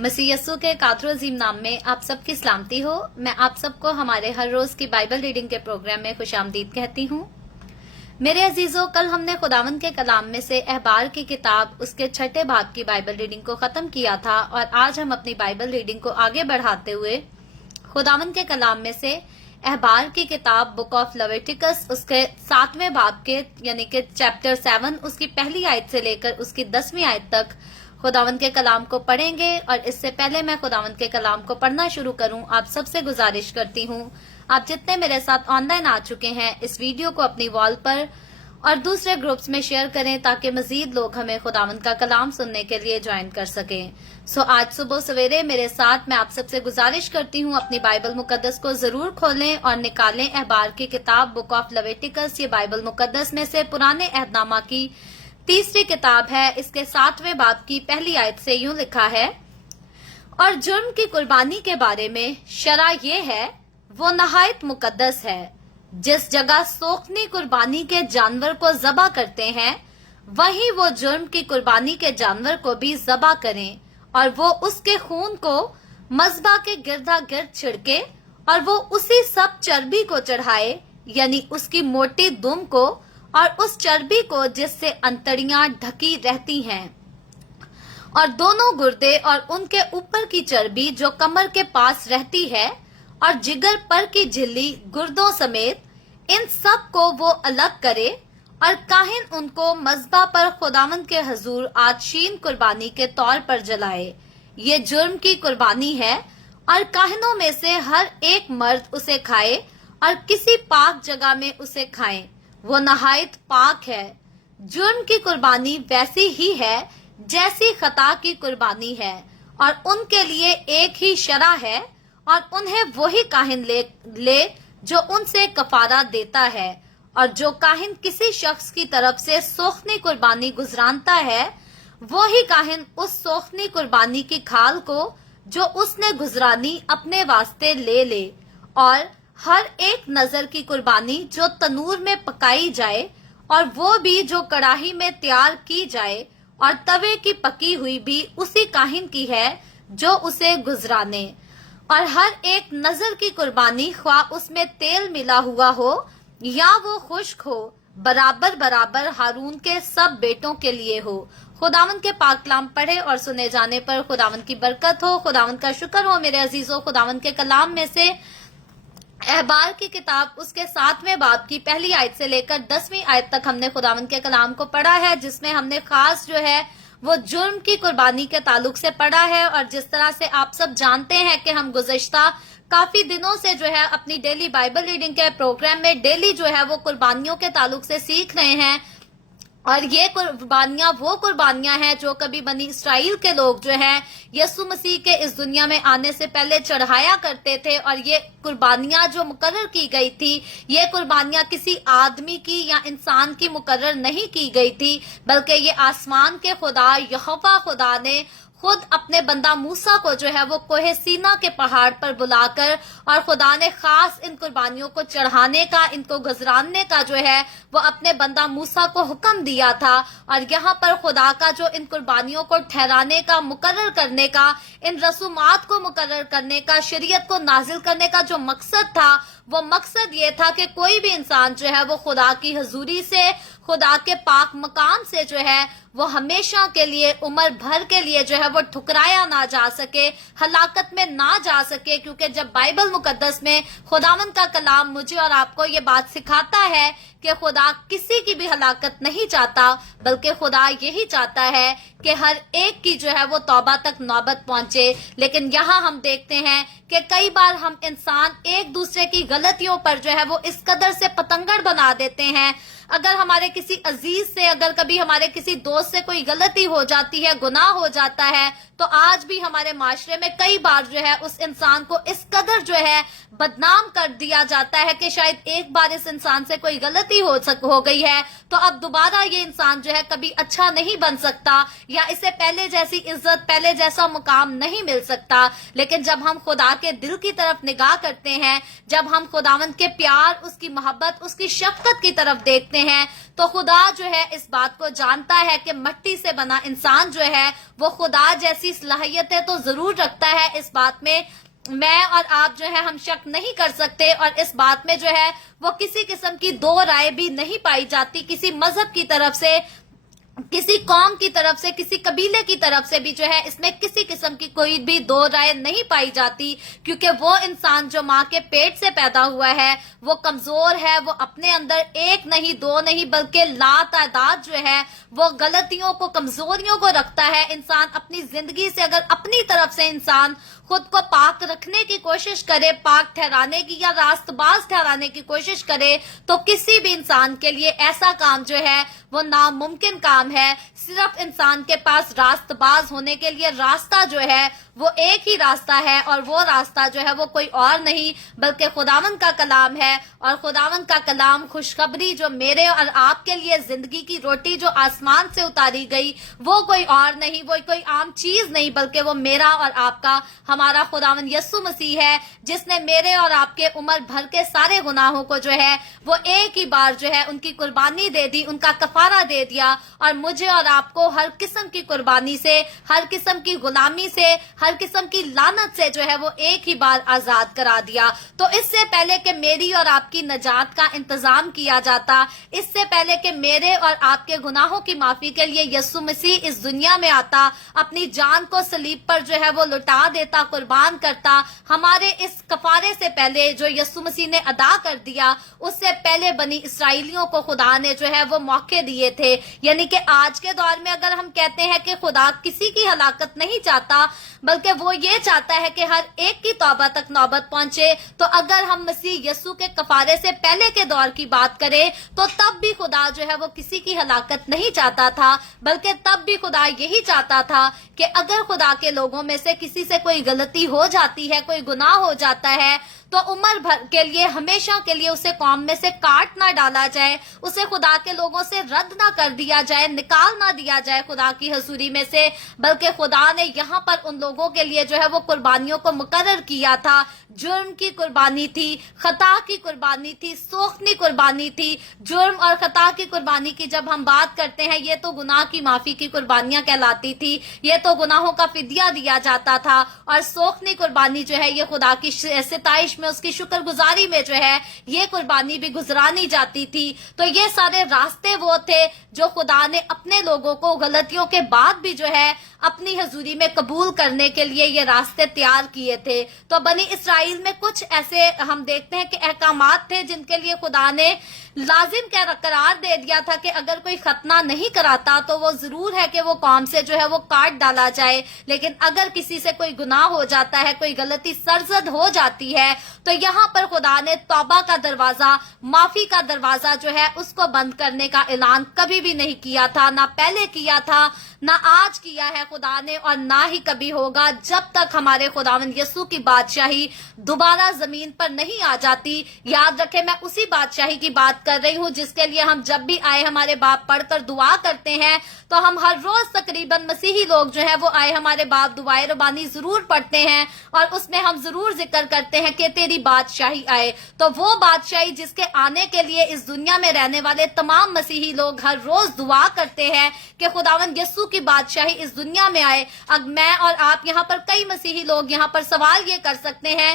मसीह यस्सु के कादर अजीम नाम में आप सबकी सलामती हो। मैं आप सबको हमारे हर रोज की बाइबल रीडिंग के प्रोग्राम में खुशामदीद कहती हूँ। मेरे अजीजों, कल हमने खुदावंद के कलाम में से अहबार की किताब उसके 6ठे भाग की बाइबल रीडिंग को खत्म किया था और आज हम अपनी बाइबल रीडिंग को आगे बढ़ाते हुए खुदावंद के कलाम में से अहबार की किताब बुक ऑफ लेविटिकस उसके 7वें भाग के यानी कि चैप्टर 7 उसकी पहली आयत से लेकर उसकी 10वीं आयत तक खुदावंद के कलाम को पढ़ेंगे। और इससे पहले मैं खुदावंद के कलाम को पढ़ना शुरू करूं, आप सबसे गुजारिश करती हूं, आप जितने मेरे साथ ऑनलाइन आ चुके हैं इस वीडियो को अपनी वॉल पर और दूसरे ग्रुप्स में शेयर करें ताकि मजीद लोग हमें खुदावंद का कलाम सुनने के लिए ज्वाइन कर सकें। सो आज सुबह सवेरे मेरे साथ मैं आप सबसे गुजारिश करती हूँ अपनी बाइबल मुकद्दस को जरूर खोलें और निकालें अहबार की किताब बुक ऑफ लेविटिकस। ये बाइबल मुकद्दस में से पुराने अहदनामा की तीसरी किताब है। इसके 7वें बाब की पहली आयत से यूं लिखा है, और जुर्म की कुर्बानी के बारे में शरा ये है, वो नहायत मुकद्दस है। जिस जगह सोखनी कुर्बानी के जानवर को ज़बा करते हैं वहीं वो जुर्म की कुर्बानी के जानवर को भी ज़बा करें और वो उसके खून को मज़बा के गिरदा गिर्द छिड़के और वो उसी सब चर्बी को चढ़ाए, यानी उसकी मोटी दुम को और उस चर्बी को जिससे अंतड़ियां ढकी रहती हैं, और दोनों गुर्दे और उनके ऊपर की चर्बी जो कमर के पास रहती है और जिगर पर की झिल्ली गुर्दों समेत, इन सब को वो अलग करे और काहिन उनको मज़बा पर खुदावंद के हजूर आदशीन कुर्बानी के तौर पर जलाए। ये जुर्म की कुर्बानी है और काहिनों में से हर एक मर्द उसे खाए और किसी पाक जगह में उसे खाए, वो नहायत पाक है। जुर्म की कुर्बानी वैसी ही है जैसी खता की कुर्बानी है और उनके लिए एक ही शरा है और उन्हें वही काहिन ले जो उनसे कफारा देता है। और जो काहिन किसी शख्स की तरफ से सोखनी कुर्बानी गुजरानता है वो ही काहिन उस सोखनी कुर्बानी की खाल को जो उसने गुजरानी अपने वास्ते ले और हर एक नजर की कुर्बानी जो तनूर में पकाई जाए और वो भी जो कड़ाही में तैयार की जाए और तवे की पकी हुई भी उसी काहिन की है जो उसे गुजराने। और हर एक नजर की कुर्बानी ख्वाह उसमें तेल मिला हुआ हो या वो खुश्क हो, बराबर बराबर हारून के सब बेटों के लिए हो। खुदावंद के पाक कलाम पढ़े और सुने जाने पर खुदावंद की बरकत हो। खुदावंद का शुक्र हो मेरे अजीजों। खुदावंद के कलाम में से अहबार की किताब उसके 7वें बाब की पहली आयत से लेकर 10वीं आयत तक हमने खुदावंद के कलाम को पढ़ा है, जिसमें हमने खास जो है वो जुर्म की कुर्बानी के ताल्लुक से पढ़ा है। और जिस तरह से आप सब जानते हैं कि हम गुज़श्ता काफी दिनों से जो है अपनी डेली बाइबल रीडिंग के प्रोग्राम में डेली जो है वो कुर्बानियों के ताल्लुक से सीख रहे हैं। और ये कुर्बानियां वो कुर्बानियां हैं जो कभी बनी इसराइल के लोग जो हैं यीशु मसीह के इस दुनिया में आने से पहले चढ़ाया करते थे। और ये कुर्बानियां जो मुकर्रर की गई थी, ये कुर्बानियां किसी आदमी की या इंसान की मुकर्रर नहीं की गई थी, बल्कि ये आसमान के खुदा यहोवा खुदा ने खुद अपने बंदा मूसा को जो है वो कोहे सीना के पहाड़ पर बुलाकर और खुदा ने खास इन कुर्बानियों को चढ़ाने का, इनको गुजराने का जो है वो अपने बंदा मूसा को हुक्म दिया था। और यहाँ पर खुदा का जो इन कुर्बानियों को ठहराने का, मुकर्रर करने का, इन रसूमात को मुकर्रर करने का, शरीयत को नाजिल करने का जो मकसद था वो मकसद ये था कि कोई भी इंसान जो है वो खुदा की हजूरी से, खुदा के पाक मकाम से जो है वो हमेशा के लिए, उम्र भर के लिए जो है वो ठुकराया ना जा सके, हलाकत में ना जा सके। क्योंकि जब बाइबल मुकद्दस में खुदावंद का कलाम मुझे और आपको ये बात सिखाता है कि खुदा किसी की भी हलाकत नहीं चाहता, बल्कि खुदा यही चाहता है कि हर एक की जो है वो तौबा तक नौबत पहुंचे। लेकिन यहाँ हम देखते हैं कि कई बार हम इंसान एक दूसरे की गलतियों पर जो है वो इस कदर से पतंगड़ बना देते हैं। अगर हमारे किसी अजीज से, अगर कभी हमारे किसी दोस्त से कोई गलती हो जाती है, गुनाह हो जाता है, तो आज भी हमारे माशरे में कई बार जो है उस इंसान को इस कदर जो है बदनाम कर दिया जाता है कि शायद एक बार इस इंसान से कोई गलती हो गई है तो अब दोबारा ये इंसान जो है कभी अच्छा नहीं बन सकता या इसे पहले जैसी इज्जत, पहले जैसा मुकाम नहीं मिल सकता। लेकिन जब हम खुदा के दिल की तरफ निगाह करते हैं, जब हम खुदावंद के प्यार, उसकी मोहब्बत, उसकी शफकत की तरफ देखते हैं, तो खुदा जो है इस बात को जानता है कि کہ مٹی سے بنا انسان جو ہے وہ خدا جیسی صلاحیتیں تو ضرور رکھتا ہے، اس بات میں میں اور آپ جو ہے ہم شک نہیں کر سکتے، اور اس بات میں جو ہے وہ کسی قسم کی دو رائے بھی نہیں پائی جاتی، کسی مذہب کی طرف سے، کسی قوم کی طرف سے، کسی قبیلے کی طرف سے بھی جو ہے اس میں کسی قسم کی کوئی بھی دو رائے نہیں پائی جاتی، کیونکہ وہ انسان جو ماں کے پیٹ سے پیدا ہوا ہے وہ کمزور ہے، وہ اپنے اندر ایک نہیں دو نہیں بلکہ لا تعداد جو ہے وہ غلطیوں کو، کمزوریوں کو رکھتا ہے۔ انسان اپنی زندگی سے اگر اپنی طرف سے انسان خود کو پاک رکھنے کی کوشش کرے، پاک ٹھہرانے کی یا راست باز ٹھہرانے کی کوشش کرے، تو کسی بھی انسان کے لیے ایسا کام جو ہے وہ ناممکن کام ہے۔ صرف انسان کے پاس راست باز ہونے کے لیے راستہ جو ہے وہ ایک ہی راستہ ہے، اور وہ راستہ جو ہے وہ کوئی اور نہیں بلکہ خداوند کا کلام ہے، اور خداوند کا کلام خوشخبری جو میرے اور آپ کے لیے زندگی کی روٹی جو آسمان سے اتاری گئی وہ کوئی اور نہیں، وہ کوئی عام چیز نہیں بلکہ وہ میرا اور آپ کا، ہمارا خداوند یسوع مسیح ہے، جس نے میرے اور آپ کے عمر بھر کے سارے گناہوں کو جو ہے وہ ایک ہی بار جو ہے ان کی قربانی دے دی، ان کا کفارہ دے دیا، اور مجھے اور آپ کو ہر قسم کی قربانی سے، ہر قسم کی غلامی سے، ہر قسم کی لعنت سے جو ہے وہ ایک ہی بار آزاد کرا دیا۔ تو اس سے پہلے کہ میری اور آپ کی نجات کا انتظام کیا جاتا، اس سے پہلے کہ میرے اور آپ کے گناہوں کی معافی کے لیے یسوع مسیح اس دنیا میں آتا، اپنی جان کو صلیب پر جو ہے وہ لٹا دیتا، قربان کرتا، ہمارے اس کفارے سے پہلے جو یسوع مسیح نے ادا کر دیا، اس سے پہلے بنی اسرائیلیوں کو خدا نے جو ہے وہ موقع دیے تھے۔ یعنی کہ آج کے دور میں اگر ہم کہتے ہیں کہ خدا کسی کی ہلاکت نہیں چاہتا بلکہ وہ یہ چاہتا ہے کہ ہر ایک کی توبہ تک نوبت پہنچے، تو اگر ہم مسیح یسوع کے کفارے سے پہلے کے دور کی بات کریں تو تب بھی خدا جو ہے وہ کسی کی ہلاکت نہیں چاہتا تھا، بلکہ تب بھی خدا یہی چاہتا تھا کہ اگر خدا کے لوگوں میں سے کسی سے کوئی غلطی ہو جاتی ہے، کوئی گناہ ہو جاتا ہے، تو عمر بھر کے لیے، ہمیشہ کے لیے اسے قوم میں سے کاٹ نہ ڈالا جائے، اسے خدا کے لوگوں سے رد نہ کر دیا جائے، نکال نہ دیا جائے خدا کی حضوری میں سے، بلکہ خدا نے یہاں پر ان لوگوں کے لیے جو ہے وہ قربانیوں کو مقرر کیا تھا۔ جرم کی قربانی تھی، خطا کی قربانی تھی، سوختنی قربانی تھی۔ جرم اور خطا کی قربانی کی جب ہم بات کرتے ہیں، یہ تو گناہ کی معافی کی قربانیاں کہلاتی تھی، یہ تو گناہوں کا فدیہ دیا جاتا تھا، اور سوختنی قربانی جو ہے یہ خدا کی ستائش میں، اس کی شکر گزاری میں جو ہے یہ قربانی بھی گزرانی جاتی تھی۔ تو یہ سارے راستے وہ تھے جو خدا نے اپنے لوگوں کو غلطیوں کے بعد بھی جو ہے اپنی حضوری میں قبول کرنے کے لیے یہ راستے تیار کیے تھے۔ تو بنی اسرائیل میں کچھ ایسے ہم دیکھتے ہیں کہ احکامات تھے جن کے لیے خدا نے لازم قرار دے دیا تھا کہ اگر کوئی ختنہ نہیں کراتا تو وہ ضرور ہے کہ وہ قوم سے جو ہے وہ کاٹ ڈالا جائے، لیکن اگر کسی سے کوئی گناہ ہو جاتا ہے، کوئی غلطی سرزد ہو جاتی ہے، تو یہاں پر خدا نے توبہ کا دروازہ، معافی کا دروازہ جو ہے اس کو بند کرنے کا اعلان کبھی بھی نہیں کیا تھا، نہ پہلے کیا تھا، نہ آج کیا ہے خدا نے، اور نہ ہی کبھی ہوگا جب تک ہمارے خداوند یسوع کی بادشاہی دوبارہ زمین پر نہیں آ جاتی۔ یاد رکھیں، میں اسی بادشاہی کی بات کر رہی ہوں جس کے لیے ہم جب بھی آئے ہمارے باپ پڑھ کر دعا کرتے ہیں، تو ہم ہر روز تقریباً مسیحی لوگ جو ہیں وہ آئے ہمارے باپ دعائے ربانی ضرور پڑھتے ہیں، اور اس میں ہم ضرور ذکر کرتے ہیں کہ تیری بادشاہی آئے۔ تو وہ بادشاہی جس کے آنے کے لیے اس دنیا میں رہنے والے تمام مسیحی لوگ ہر روز دعا کرتے ہیں کہ خداوند یسوع کی بادشاہی اس دنیا میں آئے۔ اب میں اور آپ یہاں پر کئی مسیحی لوگ یہاں پر سوال یہ کر سکتے ہیں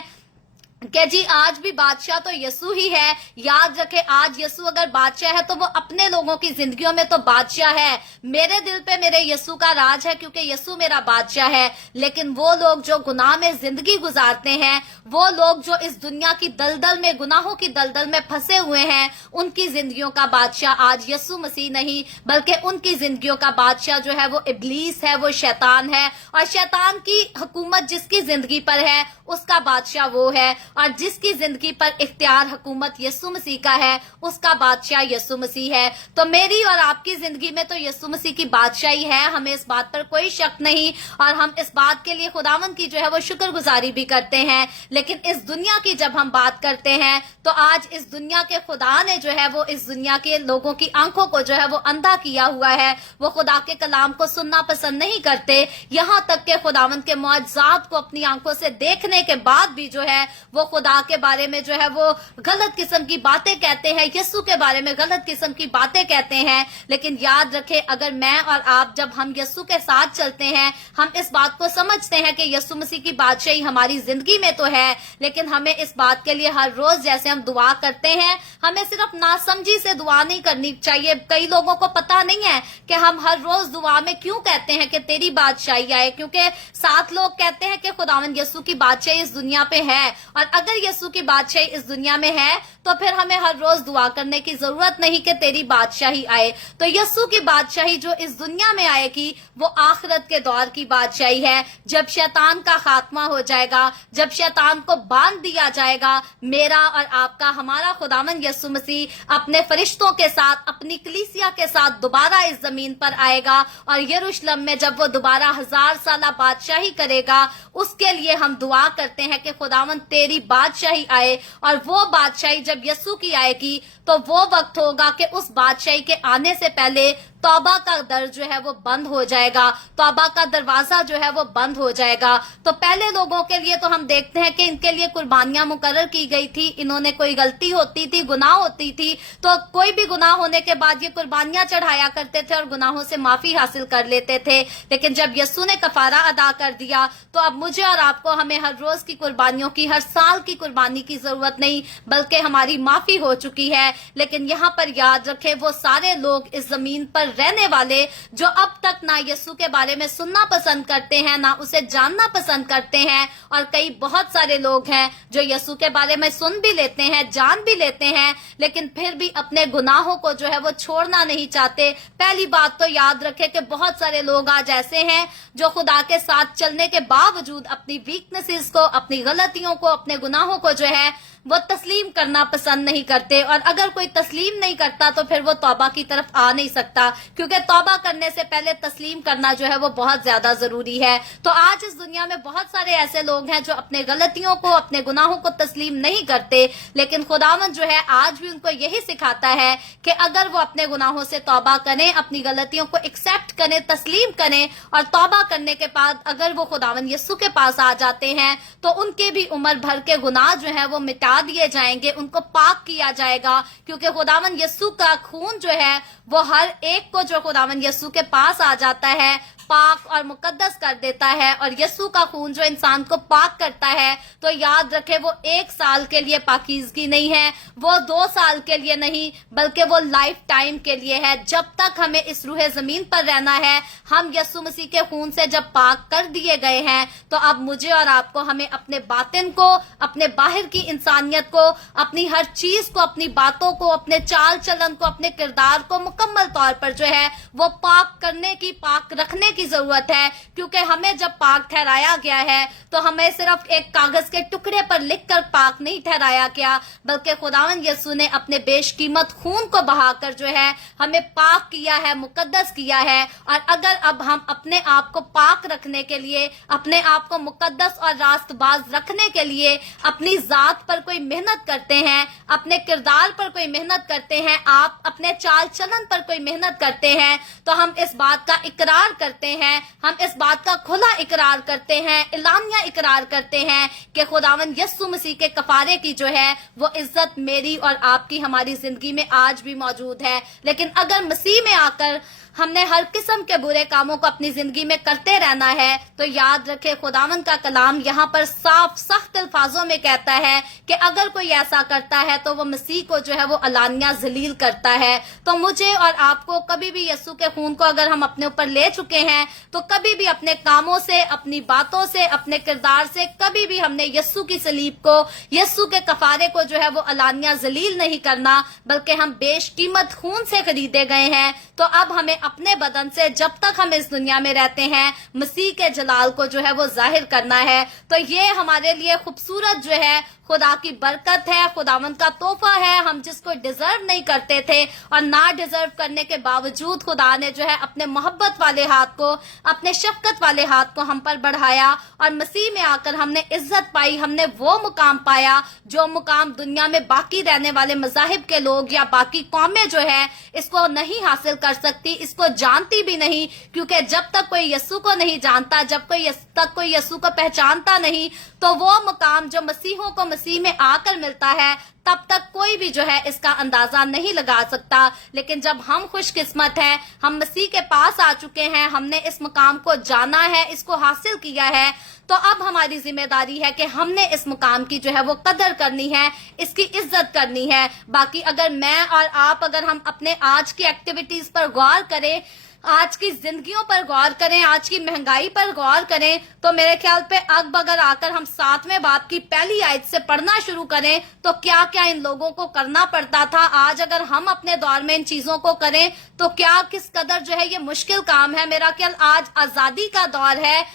کہ جی آج بھی بادشاہ تو یسوع ہی ہے۔ یاد رکھے، آج یسوع اگر بادشاہ ہے تو وہ اپنے لوگوں کی زندگیوں میں تو بادشاہ ہے۔ میرے دل پہ میرے یسوع کا راج ہے کیونکہ یسوع میرا بادشاہ ہے، لیکن وہ لوگ جو گناہ میں زندگی گزارتے ہیں، وہ لوگ جو اس دنیا کی دلدل میں، گناہوں کی دلدل میں پھنسے ہوئے ہیں، ان کی زندگیوں کا بادشاہ آج یسوع مسیح نہیں بلکہ ان کی زندگیوں کا بادشاہ جو ہے وہ ابلیس ہے، وہ شیطان ہے، اور شیطان کی حکومت جس کی زندگی پر ہے اس کا بادشاہ وہ ہے، اور جس کی زندگی پر اختیار حکومت یسوع مسیح کا ہے اس کا بادشاہ یسوع مسیح ہے۔ تو میری اور آپ کی زندگی میں تو یسوع مسیح کی بادشاہی ہے، ہمیں اس بات پر کوئی شک نہیں، اور ہم اس بات کے لیے خداوند کی جو ہے وہ شکر گزاری بھی کرتے ہیں۔ لیکن اس دنیا کی جب ہم بات کرتے ہیں تو آج اس دنیا کے خدا نے جو ہے وہ اس دنیا کے لوگوں کی آنکھوں کو جو ہے وہ اندھا کیا ہوا ہے، وہ خدا کے کلام کو سننا پسند نہیں کرتے، یہاں تک کہ خداوند کے معجزات کو اپنی آنکھوں سے دیکھنے کے بعد بھی جو ہے वो खुदा के बारे में जो है वो गलत किस्म की बातें कहते हैं, यीशु के बारे में गलत किस्म की बातें कहते हैं। लेकिन याद रखें, अगर मैं और आप जब हम यीशु के साथ चलते हैं, हम इस बात को समझते हैं कि यीशु मसीह की बादशाही हमारी जिंदगी में तो है, लेकिन हमें इस बात के लिए हर रोज जैसे हम दुआ करते हैं, हमें सिर्फ नासमझी से दुआ नहीं करनी चाहिए। कई लोगों को पता नहीं है कि हम हर रोज दुआ में क्यों कहते हैं कि तेरी बादशाही आए, क्योंकि 7 लोग कहते हैं कि खुदावंद यीशु की बादशाही इस दुनिया पे है, और अगर यीशु की बादशाही इस दुनिया में है तो फिर हमें हर रोज दुआ करने की जरूरत नहीं कि तेरी बादशाही आए। तो यीशु की बादशाही जो इस दुनिया में आएगी वो आखिरत के दौर की बादशाही है, जब शैतान का खात्मा हो जाएगा, जब शैतान को बांध दिया जाएगा। मेरा और आपका, हमारा खुदावंद यीशु मसीह अपने फरिश्तों के साथ, अपनी कलीसिया के साथ दोबारा इस जमीन पर आएगा, और यरूशलेम में जब वो दोबारा 1000 साल बादशाही करेगा, उसके लिए हम दुआ करते हैं कि खुदावंद तेरी बादशाही आए। और वो बादशाही जब यीशु की आएगी तो वो वक्त होगा कि उस बादशाही के आने से पहले तौबा का दर जो है वो बंद हो जाएगा, तौबा का दरवाजा जो है वो बंद हो जाएगा। तो पहले लोगों के लिए तो हम देखते हैं कि इनके लिए कुर्बानियां मुकर्रर की गई थी, इन्होंने कोई गलती होती थी, गुनाह होती थी, तो कोई भी गुनाह होने के बाद ये कुर्बानियां चढ़ाया करते थे और गुनाहों से माफी हासिल कर लेते थे। लेकिन जब यीशु ने कफारा अदा कर दिया तो अब मुझे और आपको, हमें हर रोज की कुर्बानियों की, हर साल की कुर्बानी की जरूरत नहीं, बल्कि हमारी माफी हो चुकी है। लेकिन यहाँ पर याद रखें, वो सारे लोग इस जमीन पर रहने वाले जो अब तक ना यीशु के बारे में सुनना पसंद करते हैं, ना उसे जानना पसंद करते हैं, और कई बहुत सारे लोग हैं जो यीशु के बारे में सुन भी लेते हैं, जान भी लेते हैं, लेकिन फिर भी अपने गुनाहों को जो है वो छोड़ना नहीं चाहते। पहली बात तो याद रखें कि बहुत सारे लोग आज ऐसे हैं जो खुदा के साथ चलने के बावजूद अपनी वीकनेसेस को, अपनी गलतियों को, अपने गुनाहों को जो है वो तस्लीम करना पसंद नहीं करते। और अगर कोई तस्लीम नहीं करता तो फिर वो तौबा की तरफ आ नहीं सकता, क्योंकि तौबा करने से पहले तस्लीम करना जो है वो बहुत ज्यादा जरूरी है। तो आज इस दुनिया में बहुत सारे ऐसे लोग हैं जो अपने गलतियों को, अपने गुनाहों को तस्लीम नहीं करते, लेकिन खुदावंद जो है आज भी उनको यही सिखाता है कि अगर वो अपने गुनाहों से तौबा करें, अपनी गलतियों को एक्सेप्ट करें, तस्लीम करें, और तौबा करने के बाद अगर वो खुदावंद यीशु के पास आ जाते हैं तो उनके भी उम्र भर के गुनाह जो है वो मिटा दिए जाएंगे, उनको पाक किया जाएगा, क्योंकि खुदावंद यीशु का खून जो है वो हर एक को जो खुदावंद यीशु के पास आ जाता है पाक और मुकद्दस कर देता है। और यीशु का खून जो इंसान को पाक करता है, तो याद रखे वो 1 साल के लिए पाकीज़गी नहीं है, वो 2 साल के लिए नहीं, बल्कि वो लाइफ टाइम के लिए है। जब तक हमें इस रूहे जमीन पर रहना है, हम यीशु मसीह के खून से जब पाक कर दिए गए हैं, तो अब मुझे और आपको, हमें अपने बातिन को, अपने बाहर की इंसानियत को, अपनी हर चीज को, अपनी बातों को, अपने चाल चलन को, अपने किरदार को मुकम्मल तौर पर जो है वो पाक करने की, पाक रखने की जरूरत है। क्योंकि हमें जब पाक ठहराया गया है तो हमें सिर्फ एक कागज के टुकड़े पर लिखकर पाक नहीं ठहराया गया, बल्कि खुदावंद यीशु ने अपने बेशकीमत खून को बहाकर जो है हमें पाक किया है, मुकद्दस किया है। और अगर अब हम अपने आप को पाक रखने के लिए, अपने आप को मुकद्दस और रास्तबाज रखने के लिए अपनी जात पर कोई मेहनत करते हैं, अपने किरदार पर कोई मेहनत करते हैं, आप अपने चाल चलन पर कोई मेहनत करते हैं, तो हम इस बात का इकरार करते हैं, हम इस बात का खुला इकरार करते हैं, एलानिया इकरार करते हैं कि खुदावंद यीशु मसीह के कफारे की जो है वो इज्जत मेरी और आपकी, हमारी जिंदगी में आज भी मौजूद है। लेकिन अगर मसीह में आकर हमने हर किस्म के बुरे कामों को अपनी जिंदगी में करते रहना है, तो याद रखे खुदावंद का कलाम यहाँ पर साफ सख्त अल्फाजों में कहता है कि अगर कोई ऐसा करता है तो वो मसीह को जो है वो अलानिया जलील करता है। तो मुझे और आपको कभी भी यीशु के खून को अगर हम अपने ऊपर ले चुके हैं, तो कभी भी अपने कामों से, अपनी बातों से, अपने किरदार से कभी भी हमने यीशु की सलीब को, यीशु के कफारे को जो है वो अलानिया जलील नहीं करना, बल्कि हम बेशकीमत खून से खरीदे गए हैं। तो अब हमें अपने बदन से, जब तक हम इस दुनिया में रहते हैं, मसीह के जलाल को जो है वो जाहिर करना है। तो ये हमारे लिए खूबसूरत जो है खुदा की बरकत है, खुदावंद का तोहफा है, हम जिसको डिजर्व नहीं करते थे, और ना डिजर्व करने के बावजूद खुदा ने जो है अपने मोहब्बत वाले हाथ को, अपने शफकत वाले हाथ को हम पर बढ़ाया, और मसीह में आकर हमने इज्जत पाई, हमने वो मुकाम पाया जो मुकाम दुनिया में बाकी रहने वाले मज़ाहिब के लोग या बाकी कौमें जो है इसको नहीं हासिल कर सकती। इस इसको जानती भी नहीं, क्योंकि जब तक कोई यस्सु को नहीं जानता, जब तक कोई यस्सु को पहचानता नहीं, तो वो मुकाम जो मसीहों को मसीह में आकर मिलता है, तब तक कोई भी जो है इसका अंदाजा नहीं लगा सकता। लेकिन जब हम खुशकिस्मत हैं, हम मसीह के पास आ चुके हैं, हमने इस मुकाम को जाना है, इसको हासिल किया है, तो अब हमारी जिम्मेदारी है कि हमने इस मुकाम की जो है वो कदर करनी है, इसकी इज्जत करनी है। बाकी अगर मैं और आप अगर हम अपने आज की एक्टिविटीज पर गौर करें, आज की जिंदगियों पर गौर करें, आज की महंगाई पर गौर करें, तो मेरे ख्याल पे अब अगर आकर हम 7वें बाब की पहली आयत से पढ़ना शुरू करें तो क्या क्या इन लोगों को करना पड़ता था, आज अगर हम अपने दौर में इन चीजों को करें तो क्या किस कदर जो है ये मुश्किल काम है। मेरा ख्याल आज आजादी का दौर है,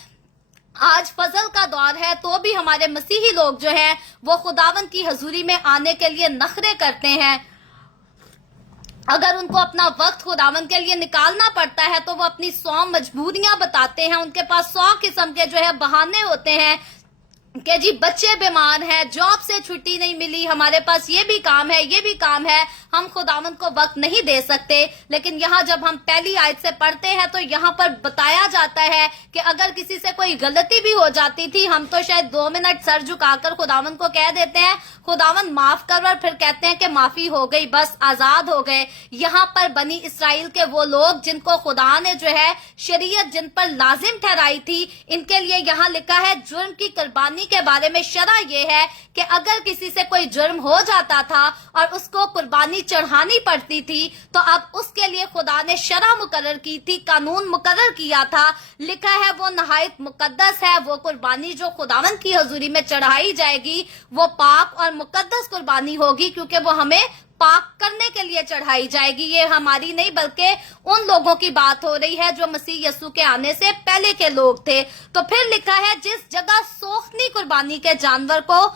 आज फजल का दौर है, तो भी हमारे मसीही लोग जो हैं वो खुदावंद की हजूरी में आने के लिए नखरे करते हैं। अगर उनको अपना वक्त खुदावंद के लिए निकालना पड़ता है तो वो अपनी 100 मजबूरियां बताते हैं, उनके पास 100 किस्म के जो है बहाने होते हैं कि जी बच्चे बीमार हैं, जॉब से छुट्टी नहीं मिली, हमारे पास ये भी काम है, ये भी काम है, हम खुदावंद को वक्त नहीं दे सकते। लेकिन यहाँ जब हम पहली आयत से पढ़ते हैं तो यहाँ पर बताया जाता है कि अगर किसी से कोई गलती भी हो जाती थी, हम तो शायद 2 मिनट सर झुकाकर खुदावंद को कह देते हैं खुदावंद माफ कर, और फिर कहते हैं कि माफी हो गई, बस आजाद हो गए। यहाँ पर बनी इसराइल के वो लोग जिनको खुदा ने जो है शरीयत जिन पर लाजिम ठहराई थी, इनके लिए यहाँ लिखा है जुर्म की कुर्बानी के बारे में शरह ये है कि अगर किसी से कोई जुर्म हो जाता था और उसको कुर्बानी चढ़ानी पड़ती थी, तो अब उसके लिए खुदा ने शरह मुकर्रर की थी, कानून मुकर्रर किया था। लिखा है वो नहायत मुकद्दस है, वो कुर्बानी जो खुदावंद की हजूरी में चढ़ाई जाएगी वो पाक और मुकद्दस कुर्बानी होगी, क्योंकि वो हमें पाक करने के लिए चढ़ाई जाएगी। ये हमारी नहीं बल्कि उन लोगों की बात हो रही है जो मसीह यस्सु के आने से पहले के लोग थे। तो फिर लिखा है जिस जगह सोखनी कुर्बानी के जानवर को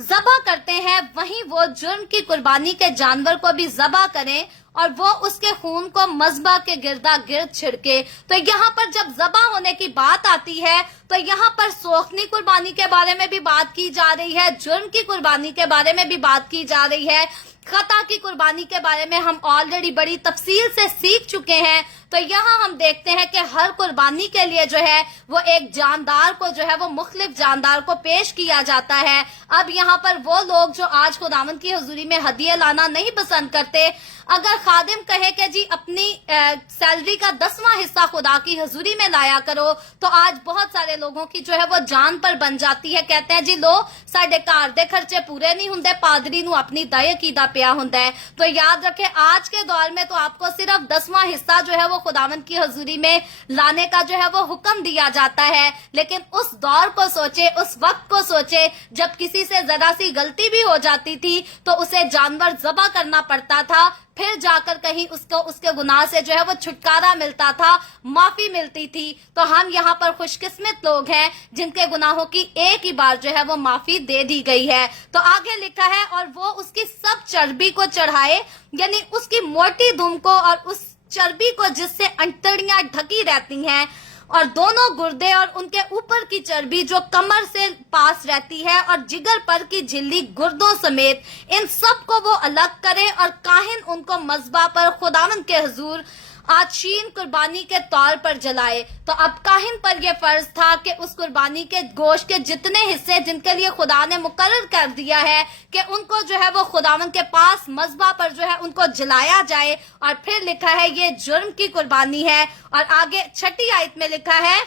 ज़बह करते हैं, वहीं वो जुर्म की कुर्बानी के जानवर को भी ज़बह करें और वो उसके खून को मज़बा के गिरदा गिर्द छिड़के। तो यहाँ पर जब ज़बह होने की बात आती है तो यहाँ पर सोखनी कुर्बानी के बारे में भी बात की जा रही है, जुर्म की कुर्बानी के बारे में भी बात की जा रही है, खता की कुर्बानी के बारे में हम ऑलरेडी बड़ी तफसील से सीख चुके हैं। तो यहाँ हम देखते हैं कि हर कुर्बानी के लिए जो है वो एक जानदार को जो है वो मुख्तलिफ जानदार को पेश किया जाता है। अब यहाँ पर वो लोग जो आज खुदावंद की हजूरी में हदिया लाना नहीं पसंद करते, अगर खादिम कहे कि जी अपनी सैलरी का 10वां हिस्सा खुदा की हजूरी में लाया करो, तो आज बहुत सारे लोगों की जो है वो जान पर बन जाती है। कहते हैं जी लो साडे घर दे खर्चे पूरे नहीं हुंदे, पादरी नूं अपनी दया कीदा पिया हुंदा है। तो याद रखें आज के दौर में तो आपको सिर्फ 10वां हिस्सा जो है वो खुदावंद की हजूरी में लाने का जो है वो हुक्म दिया जाता है। लेकिन उस दौर को सोचे, उस वक्त को सोचे जब किसी से जरा सी गलती भी हो जाती थी तो उसे जानवर ज़बह करना पड़ता था, फिर जाकर कहीं उसको उसके गुनाह से जो है वो छुटकारा मिलता था, माफी मिलती थी। तो हम यहाँ पर खुशकिस्मत लोग हैं जिनके गुनाहों की एक ही बार जो है वो माफी दे दी गई है। तो आगे लिखा है और वो उसकी सब चर्बी को चढ़ाए, यानी उसकी मोटी दुम को और उस चर्बी को जिससे अंतड़ियां ढकी रहती हैं, और दोनों गुर्दे और उनके ऊपर की चर्बी जो कमर से पास रहती है और जिगर पर की झिल्ली गुर्दों समेत, इन सब को वो अलग करे और काहिन उनको मज़बा पर खुदावंद के हुजूर आशीन कुर्बानी के तौर पर जलाए। तो अब काहिन पर यह फर्ज था कि उस कुर्बानी के गोश्त के जितने हिस्से जिनके लिए खुदा ने मुकर्रर कर दिया है कि उनको जो है वो खुदावंद के पास मज़बा पर जो है उनको जलाया जाए। और फिर लिखा है ये जुर्म की कुर्बानी है, और आगे 6ठी आयत में लिखा है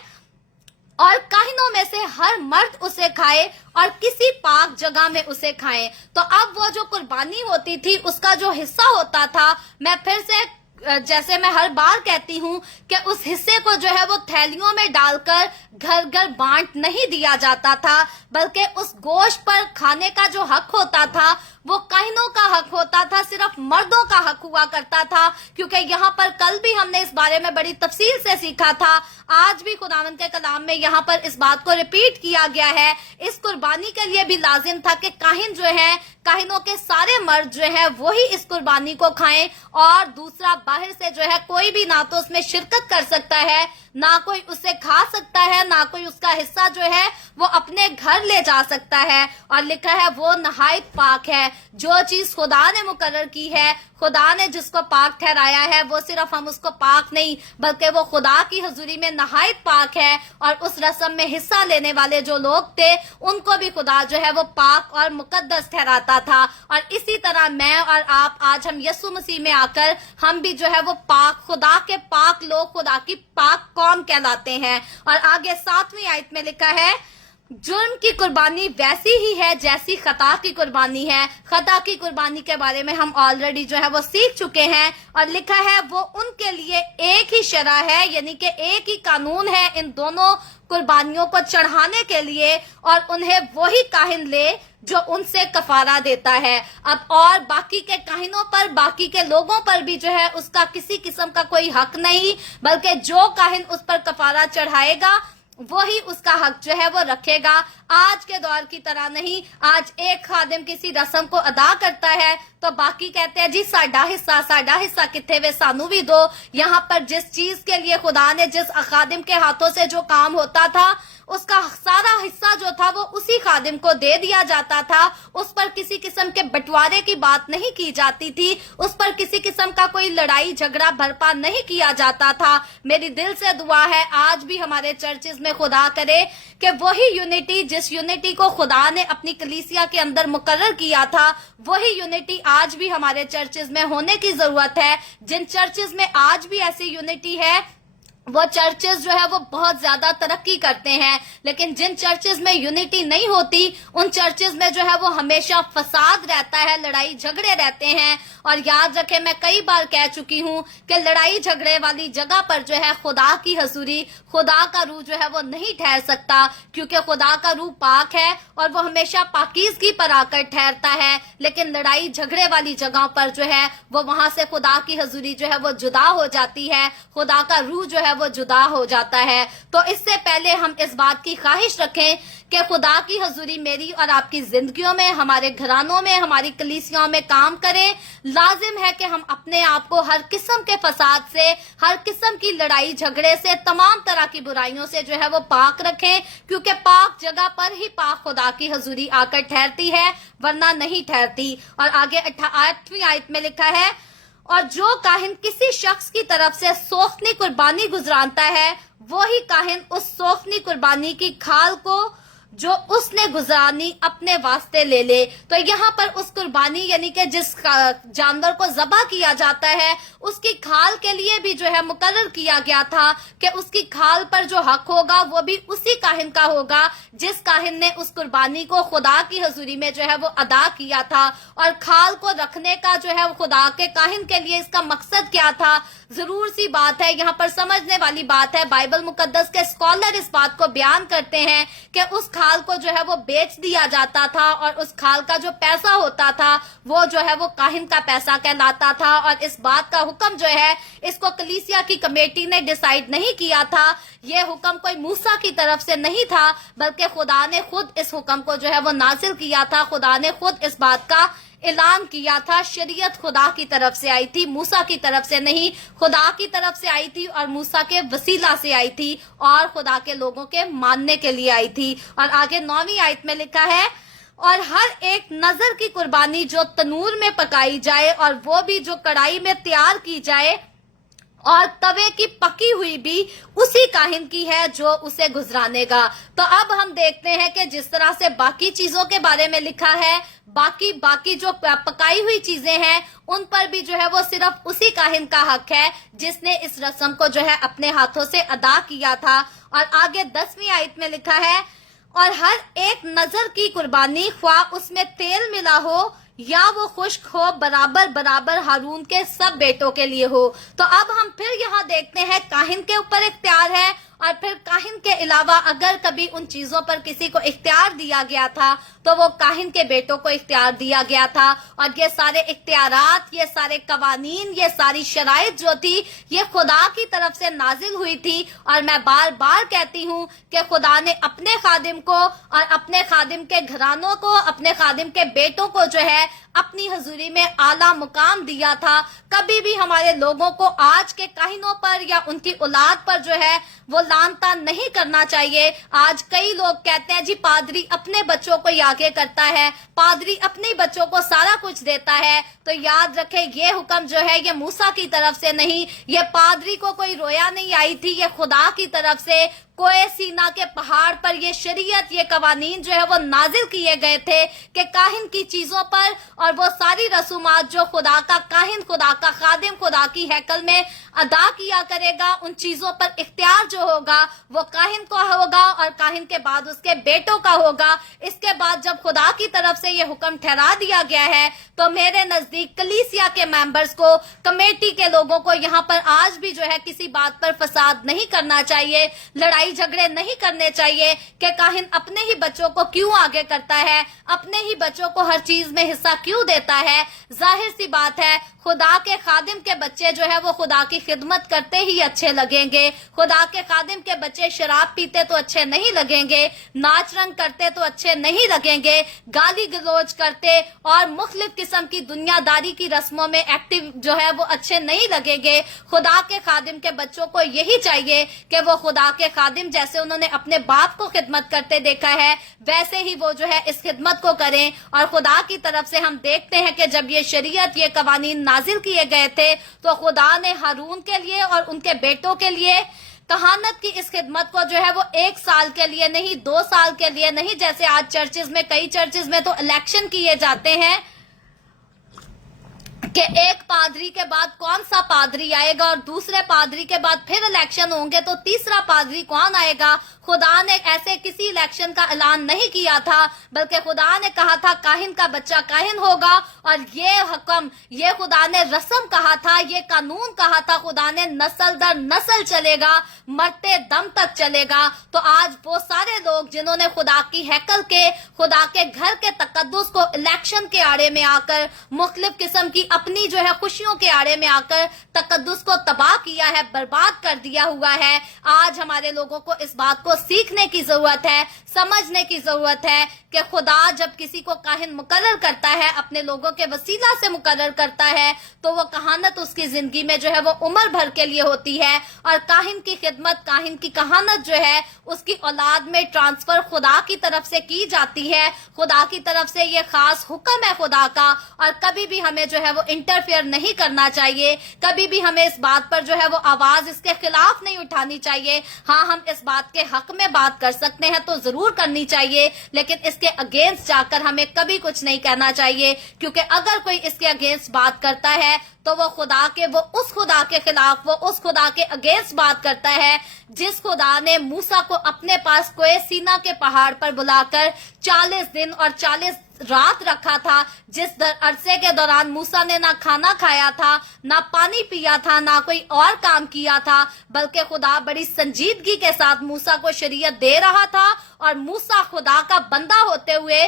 और काहिनों में से हर मर्द उसे खाए और किसी पाक जगह में उसे खाए। तो अब वो जो कुर्बानी होती थी उसका जो हिस्सा होता था, मैं फिर से जैसे मैं हर बार कहती हूँ कि उस हिस्से को जो है वो थैलियों में डालकर घर घर बांट नहीं दिया जाता था, बल्कि उस गोश्त पर खाने का जो हक होता था वो काहिनों का हक होता था, सिर्फ मर्दों का हक हुआ करता था। क्योंकि यहाँ पर कल भी हमने इस बारे में बड़ी तफसील से सीखा था, आज भी खुदावंद के कलाम में यहाँ पर इस बात को रिपीट किया गया है। इस कुर्बानी के लिए भी लाजिम था कि काहिन जो है, काहिनों के सारे मर्द जो है वही इस कुर्बानी को खाएं, और दूसरा बाहर से जो है कोई भी ना तो उसमें शिरकत कर सकता है ना कोई उसे खा सकता है, ना कोई उसका हिस्सा जो है वो अपने घर ले जा सकता है। और लिखा है वो नहायत पाक है। जो चीज खुदा ने मुकर्रर की है, खुदा ने जिसको पाक ठहराया है, वो सिर्फ हम उसको पाक नहीं बल्कि वो खुदा की हजूरी में नहायत पाक है। और उस रस्म में हिस्सा लेने वाले जो लोग थे उनको भी खुदा जो है वो पाक और मुकद्दस ठहराता था। और इसी तरह मैं और आप आज हम यीशु मसीह में आकर हम भी जो है वो पाक, खुदा के पाक लोग, खुदा की पाक कौम कहलाते हैं। और आगे 7वीं आयत में लिखा है जुर्म की कुर्बानी वैसी ही है जैसी खता की कुर्बानी है। खता की कुर्बानी के बारे में हम ऑलरेडी जो है वो सीख चुके हैं। और लिखा है वो उनके लिए एक ही शरा है, यानी कि एक ही कानून है इन दोनों कुर्बानियों को चढ़ाने के लिए, और उन्हें वही काहिन ले जो उनसे कफारा देता है। अब और बाकी के काहिनों पर, बाकी के लोगों पर भी जो है उसका किसी किस्म का कोई हक नहीं, बल्कि जो काहिन उस पर कफारा चढ़ाएगा वही उसका हक जो है वो रखेगा। आज के दौर की तरह नहीं। आज एक खादिम किसी रस्म को अदा करता है तो बाकी कहते हैं जी साडा हिस्सा किथे वे सानू भी दो। यहाँ पर जिस चीज के लिए खुदा ने जिस खादिम के हाथों से जो काम होता था उसका सारा हिस्सा जो था वो उसी खादिम को दे दिया जाता था। उस पर किसी किस्म के बंटवारे की बात नहीं की जाती थी, उस पर किसी किस्म का कोई लड़ाई झगड़ा भरपा नहीं किया जाता था। मेरी दिल से दुआ है आज भी हमारे चर्चेज में खुदा करे कि वही यूनिटी, जिस यूनिटी को खुदा ने अपनी कलीसिया के अंदर मुकर्रर किया था, वही यूनिटी आज भी हमारे चर्चेज में होने की जरूरत है। जिन चर्चेज में आज भी ऐसी यूनिटी है वो चर्चेज जो है वो बहुत ज्यादा तरक्की करते हैं। लेकिन जिन चर्चेज में यूनिटी नहीं होती उन चर्चेज में जो है वो हमेशा फसाद रहता है, लड़ाई झगड़े रहते हैं। और याद रखें, मैं कई बार कह चुकी हूँ कि लड़ाई झगड़े वाली जगह पर जो है खुदा की हजूरी, खुदा का रूह जो है वो नहीं ठहर सकता, क्योंकि खुदा का रूह पाक है और वो हमेशा पाकीज़गी पर आकर ठहरता है। लेकिन लड़ाई झगड़े वाली जगह पर जो है वो वहां से खुदा की हजूरी जो है वो जुदा हो जाती है, खुदा का रूह जो है वो जुदा हो जाता है। तो इससे पहले हम इस बात की ख्वाहिश रखें कि खुदा की हजूरी मेरी और आपकी जिंदगियों में, हमारे घरानों में, हमारी कलीसियाओं में काम करे। लाजिम है कि हम अपने आप को हर किस्म के फसाद से, हर किस्म की लड़ाई झगड़े से, तमाम तरह की बुराइयों से जो है वो पाक रखें, क्योंकि पाक जगह पर ही पाक खुदा की हजूरी आकर ठहरती है, वरना नहीं ठहरती। और आगे 8वीं आयत में लिखा है और जो काहिन किसी शख्स की तरफ से सोखनी कुर्बानी गुजरानता है, वही काहिन उस सोखनी कुर्बानी की खाल को जो उसने गुजारनी अपने वास्ते ले ले। तो यहाँ पर उस कुर्बानी यानी कि जिस जानवर को ज़बह किया जाता है उसकी खाल के लिए भी जो है मुकर्रर किया गया था कि उसकी खाल पर जो हक होगा वो भी उसी काहिन का होगा जिस काहिन ने उस कुर्बानी को खुदा की हजूरी में जो है वो अदा किया था। और खाल को रखने का जो है खुदा के काहिन के लिए इसका मकसद क्या था? जरूर सी बात है, यहाँ पर समझने वाली बात है। बाइबल मुकद्दस के स्कॉलर इस बात को बयान करते हैं कि उस खाल को जो है वो बेच दिया जाता था और उस खाल का जो पैसा होता था वो जो है वो काहिन का पैसा कहलाता था। और इस बात का हुक्म जो है इसको कलीसिया की कमेटी ने डिसाइड नहीं किया था, ये हुक्म कोई मूसा की तरफ से नहीं था, बल्कि खुदा ने खुद इस हुक्म को जो है वो नाजिल किया था। खुदा ने खुद इस बात का ऐलान किया था। शरीयत खुदा की तरफ से आई थी, मूसा की तरफ से नहीं, खुदा की तरफ से आई थी और मूसा के वसीला से आई थी और खुदा के लोगों के मानने के लिए आई थी। और आगे 9वीं आयत में लिखा है और हर एक नजर की कुर्बानी जो तनूर में पकाई जाए और वो भी जो कढ़ाई में तैयार की जाए और तवे की पकी हुई भी उसी काहिन की है जो उसे गुजरानेगा। तो अब हम देखते हैं कि जिस तरह से बाकी चीजों के बारे में लिखा है, बाकी जो पकाई हुई चीजें हैं उन पर भी जो है वो सिर्फ उसी काहिन का हक है जिसने इस रस्म को जो है अपने हाथों से अदा किया था। और आगे 10वीं आयत में लिखा है और हर एक नजर की कुर्बानी ख्वाह उसमें तेल मिला हो या वो खुश्क हो, बराबर बराबर हारून के सब बेटों के लिए हो। तो अब हम फिर यहाँ देखते हैं काहिन के ऊपर इख्तियार है और फिर काहिन के अलावा अगर कभी उन चीजों पर किसी को इख्तियार दिया गया था तो वो काहिन के बेटों को इख्तियार दिया गया था। और ये सारे इख्तियारात, ये सारे कवानीन, ये सारी शराइत जो थी ये खुदा की तरफ से नाजिल हुई थी। और मैं बार बार कहती हूँ कि खुदा ने अपने खादिम को और अपने खादिम के घरानों को, अपने खादिम के बेटों को जो है اپنی حضوری میں اعلیٰ مقام دیا تھا. کبھی بھی ہمارے لوگوں کو آج کے کاہنوں پر یا ان کی اولاد پر جو ہے وہ لعن طعن نہیں کرنا چاہیے. آج کئی لوگ کہتے ہیں جی پادری اپنے بچوں کو آگے کرتا ہے, پادری اپنے بچوں کو سارا کچھ دیتا ہے. تو یاد رکھے یہ حکم جو ہے یہ موسیٰ کی طرف سے نہیں, یہ پادری کو کوئی رویا نہیں آئی تھی, یہ خدا کی طرف سے کوہ سینا کے پہاڑ پر یہ شریعت, یہ قوانین جو ہے وہ نازل کیے گئے تھے کہ کاہن کی چیزوں پر اور وہ ساری رسومات جو خدا کا کاہن, خدا کا خادم خدا کی ہیکل میں ادا کیا کرے گا, ان چیزوں پر اختیار جو ہوگا وہ کاہن کو ہوگا اور کاہن کے بعد اس کے بیٹوں کا ہوگا. اس کے بعد جب خدا کی طرف سے یہ حکم ٹھہرا دیا گیا ہے تو میرے نزدیک کلیسیا کے ممبرز کو, کمیٹی کے لوگوں کو یہاں پر آج بھی جو ہے کسی بات پر فساد نہیں کرنا چاہیے, لڑائی جھگڑے نہیں کرنے چاہیے کہ کاہن اپنے ہی بچوں کو کیوں آگے کرتا ہے, اپنے ہی بچوں کو ہر چیز میں حصہ کیوں دیتا ہے. ظاہر سی بات ہے خدا کے خادم کے بچے جو ہے وہ خدا کی خدمت کرتے ہی اچھے لگیں گے. خدا کے خادم کے بچے شراب پیتے تو اچھے نہیں لگیں گے, ناچ رنگ کرتے تو اچھے نہیں لگیں گے, گالی گلوچ کرتے اور مختلف قسم کی دنیا داری کی رسموں میں ایکٹیو جو ہے وہ اچھے نہیں لگیں گے. خدا کے خادم کے بچوں کو یہی چاہیے کہ وہ خدا کے خادم جیسے انہوں نے اپنے باپ کو خدمت کرتے دیکھا ہے ویسے ہی وہ جو ہے اس خدمت کو کریں. اور خدا کی طرف سے ہم دیکھتے ہیں کہ جب یہ شریعت, یہ قوانین نازل کیے گئے تھے تو خدا نے ہارون کے لیے اور ان کے بیٹوں کے لیے کہانت کی اس خدمت کو جو ہے وہ 1 سال کے لیے نہیں, 2 سال کے لیے نہیں, جیسے آج چرچز میں, کئی چرچز میں تو الیکشن کیے جاتے ہیں کہ ایک پادری کے بعد کون سا پادری آئے گا اور دوسرے پادری کے بعد پھر الیکشن ہوں گے تو تیسرا پادری کون آئے گا. خدا نے ایسے کسی الیکشن کا اعلان نہیں کیا تھا, بلکہ خدا نے کہا تھا کاہن کا بچہ کاہن ہوگا. اور یہ حکم, یہ خدا نے رسم کہا تھا, یہ قانون کہا تھا خدا نے, نسل در نسل چلے گا, مرتے دم تک چلے گا. تو آج وہ سارے لوگ جنہوں نے خدا کی ہیکل کے, خدا کے گھر کے تقدس کو الیکشن کے آڑے میں آ کر, مختلف قسم کی اپنی جو ہے خوشیوں کے آڑے میں آ کر تقدس کو تباہ کیا ہے, برباد کر دیا ہوا ہے. آج ہمارے لوگوں کو اس بات کو سیکھنے کی ضرورت ہے, سمجھنے کی ضرورت ہے کہ خدا جب کسی کو کاہن مقرر کرتا ہے, اپنے لوگوں کے وسیلہ سے مقرر کرتا ہے, تو وہ کہانت اس کی زندگی میں جو ہے وہ عمر بھر کے لیے ہوتی ہے. اور کاہن کی خدمت, کاہن کی کہانت جو ہے اس کی اولاد میں ٹرانسفر خدا کی طرف سے کی جاتی ہے. خدا کی طرف سے یہ خاص حکم ہے خدا کا, اور کبھی بھی ہمیں جو ہے وہ انٹرفیئر نہیں کرنا چاہیے, کبھی بھی ہمیں اس بات پر جو ہے وہ آواز اس کے خلاف نہیں اٹھانی چاہیے. ہاں, ہم اس بات کے حق میں بات کر سکتے ہیں تو ضرور کرنی چاہیے, لیکن اس کے اگینسٹ جا کر ہمیں کبھی کچھ نہیں کہنا چاہیے, کیونکہ اگر کوئی اس کے اگینسٹ بات کرتا ہے تو وہ خدا کے, وہ اس خدا کے خلاف, وہ اس خدا کے اگینسٹ بات کرتا ہے جس خدا نے موسیٰ کو اپنے پاس کوہ سینا کے پہاڑ پر بلا کر 40 دن اور 40 رات رکھا تھا, جس عرصے کے دوران موسیٰ نے نہ کھانا کھایا تھا, نہ پانی پیا تھا, نہ کوئی اور کام کیا تھا, بلکہ خدا بڑی سنجیدگی کے ساتھ موسیٰ کو شریعت دے رہا تھا. اور موسیٰ خدا کا بندہ ہوتے ہوئے,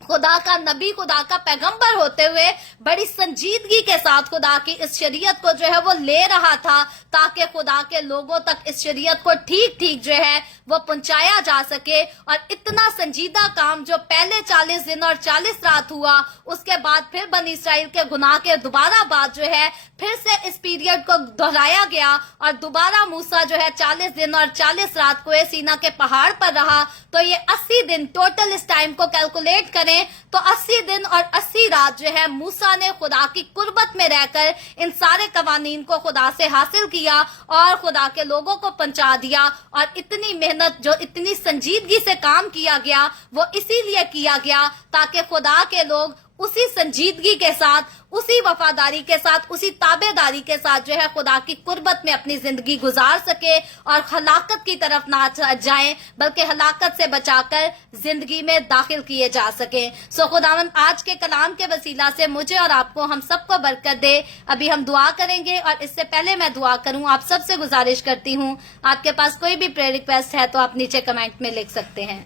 خدا کا نبی, خدا کا پیغمبر ہوتے ہوئے بڑی سنجیدگی کے ساتھ خدا کی اس شریعت کو جو ہے وہ لے رہا تھا, تاکہ خدا کے لوگوں تک اس شریعت کو ٹھیک ٹھیک جو ہے وہ پہنچایا جا سکے. اور اتنا سنجیدہ کام جو پہلے 40 دن اور 40 رات ہوا, اس کے بعد پھر بنی اسرائیل کے گناہ کے دوبارہ بعد جو ہے پھر سے اس پیریڈ کو دہرایا گیا, اور دوبارہ موسیٰ جو ہے 40 دن اور 40 رات کوہ سینا کے پہاڑ پر رہا. تو یہ 80 دن ٹوٹل اس ٹائم کو کیلکولیٹ کریں تو 80 دن اور 80 رات جو ہے موسیٰ نے خدا کی قربت میں رہ کر ان سارے قوانین کو خدا سے حاصل کیا اور خدا کے لوگوں کو پہنچا دیا. اور اتنی محنت, جو اتنی سنجیدگی سے کام کیا گیا, وہ اسی لیے کیا گیا تاکہ خدا کے لوگ اسی سنجیدگی کے ساتھ, اسی وفاداری کے ساتھ, اسی تابع داری کے ساتھ جو ہے خدا کی قربت میں اپنی زندگی گزار سکے اور ہلاکت کی طرف نہ جائیں, بلکہ ہلاکت سے بچا کر زندگی میں داخل کیے جا سکیں. سو خداوند آج کے کلام کے وسیلہ سے مجھے اور آپ کو, ہم سب کو برکت دے. ابھی ہم دعا کریں گے, اور اس سے پہلے میں دعا کروں آپ سب سے گزارش کرتی ہوں, آپ کے پاس کوئی بھی پریئر ریکویسٹ ہے تو آپ نیچے کمنٹ میں لکھ سکتے ہیں.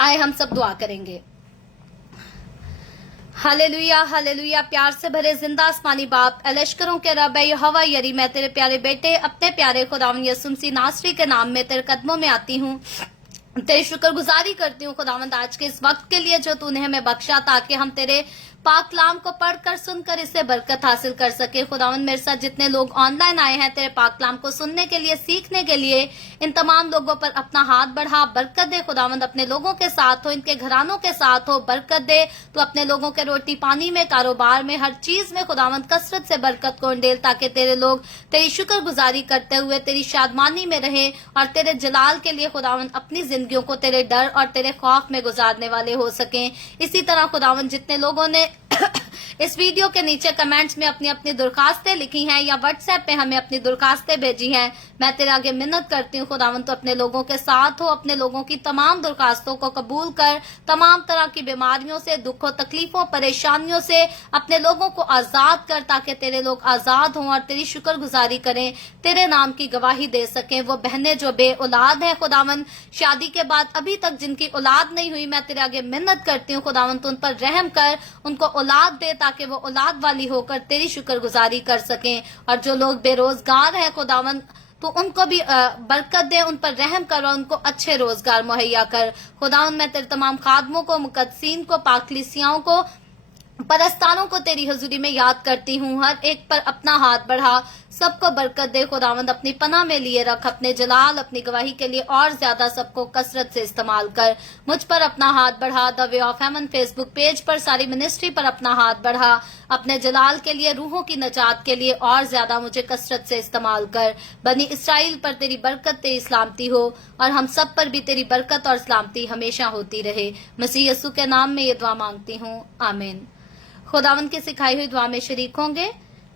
آئے ہم سب دعا کریں گے. Hallelujah, hallelujah. پیار سے بھرے زندہ آسمانی باپ, لشکروں کے رب یہوہ یری, میں تیرے پیارے بیٹے اپنے پیارے خداوند یسوع مسیح ناصری کے نام میں تیرے قدموں میں آتی ہوں. तेरी शुक्रगुजारी करती हूँ खुदावंद आज के इस वक्त के लिए जो तूने हमें बख्शा, ताकि हम तेरे पाक कलाम को पढ़कर सुनकर इससे बरकत हासिल कर सके। खुदावंद मेरे साथ जितने लोग ऑनलाइन आए हैं तेरे पाक कलाम को सुनने के लिए, सीखने के लिए, इन तमाम लोगों पर अपना हाथ बढ़ा, बरकत दे खुदावंद। अपने लोगों के साथ हो, इनके घरानों के साथ हो, बरकत दे। तो अपने लोगों के रोटी पानी में, कारोबार में, हर चीज में खुदावंद कसरत से बरकत को उंडेल, ताकि तेरे लोग तेरी शुक्रगुजारी करते हुए तेरी शादमानी में रहे और तेरे जलाल के लिए खुदावंद अपनी जिंदगियों को तेरे डर और तेरे खौफ में गुजारने वाले हो सकें। इसी तरह खुदावंद जितने लोगों ने इस वीडियो के नीचे कमेंट्स में अपनी अपनी दरखास्तें लिखी हैं या व्हाट्सएप पे हमें अपनी दरखास्तें भेजी हैं, मैं तेरे आगे मिन्नत करती हूँ खुदावंद तो अपने लोगों के साथ हो, अपने लोगों की तमाम दरखास्तों को कबूल कर, तमाम तरह की बीमारियों से, दुखों, तकलीफों, परेशानियों से अपने लोगों को आजाद कर, ताकि तेरे लोग आजाद हों और तेरी शुक्रगुजारी करें, तेरे नाम की गवाही दे सकें। वो बहनें जो बे औलाद हैं खुदावंद, शादी के बाद अभी तक जिनकी औलाद नहीं हुई, मैं तेरे आगे मिन्नत करती हूँ खुदावंद तो उन पर रहम कर, उनको औलाद दे, ताकि वो औलाद वाली होकर तेरी शुक्रगुजारी कर सकें। और जो लोग बेरोजगार हैं खुदावंद, तो उनको भी बरकत दे, उन पर रहम कर और उनको अच्छे रोजगार मुहैया कर। खुदावंद मैं तेरे तमाम खादमों को, मुकद्दसीन को, पाकलीसियाओं को, परस्तारों को तेरी हजूरी में याद करती हूँ। हर एक पर अपना हाथ बढ़ा, सबको बरकत दे खुदावंद, अपनी पनाह में लिए रख, अपने जलाल, अपनी गवाही के लिए और ज्यादा सबको कसरत से इस्तेमाल कर। मुझ पर अपना हाथ बढ़ा, the way of haven Facebook page पर, सारी मिनिस्ट्री पर अपना हाथ बढ़ा, अपने जलाल के लिए, रूहों की नजात के लिए और ज्यादा मुझे कसरत से इस्तेमाल कर। बनी इसराइल पर तेरी बरकत, तेरी सलामती हो और हम सब पर भी तेरी बरकत और सलामती हमेशा होती रहे। मसीह यीशु के नाम में ये दुआ मांगती हूँ, आमीन। खुदावंद की सिखाई हुई दुआ में शरीक होंगे।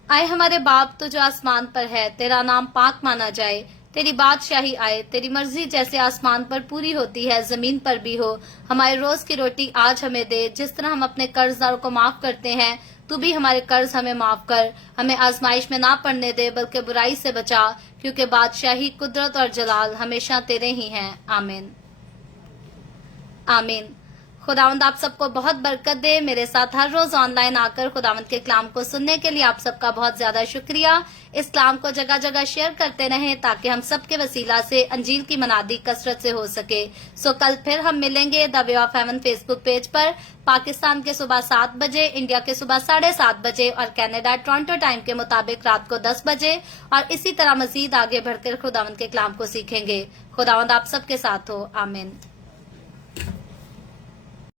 आए हमारे बाप तो जो आसमान पर है, तेरा नाम पाक माना जाए, तेरी बादशाही आए, तेरी मर्जी जैसे आसमान पर पूरी होती है जमीन पर भी हो। हमारे रोज की रोटी आज हमें दे, जिस तरह हम अपने कर्जदारों को माफ करते हैं, तू भी हमारे कर्ज हमें माफ कर। हमें आजमाइश में ना पड़ने दे, बल्कि बुराई से बचा, क्योंकि बादशाही, कुदरत और जलाल हमेशा तेरे ही हैं, आमीन आमीन। खुदावंद आप सबको बहुत बरकत दे। मेरे साथ हर रोज ऑनलाइन आकर खुदावंद के कलाम को सुनने के लिए आप सबका बहुत ज्यादा शुक्रिया। इस कलाम को जगह जगह शेयर करते रहें, ताकि हम सबके वसीला से अंजील की मनादी कसरत से हो सके। सो कल फिर हम मिलेंगे the way of haven Facebook page पर, पाकिस्तान के सुबह 7 बजे, इंडिया के सुबह 7:30 बजे और कनाडा टोरंटो टाइम के मुताबिक रात को 10 बजे। और इसी तरह मजीद आगे बढ़कर खुदावंद के कलाम को सीखेंगे। खुदावंद आप सबके साथ हो, आमीन।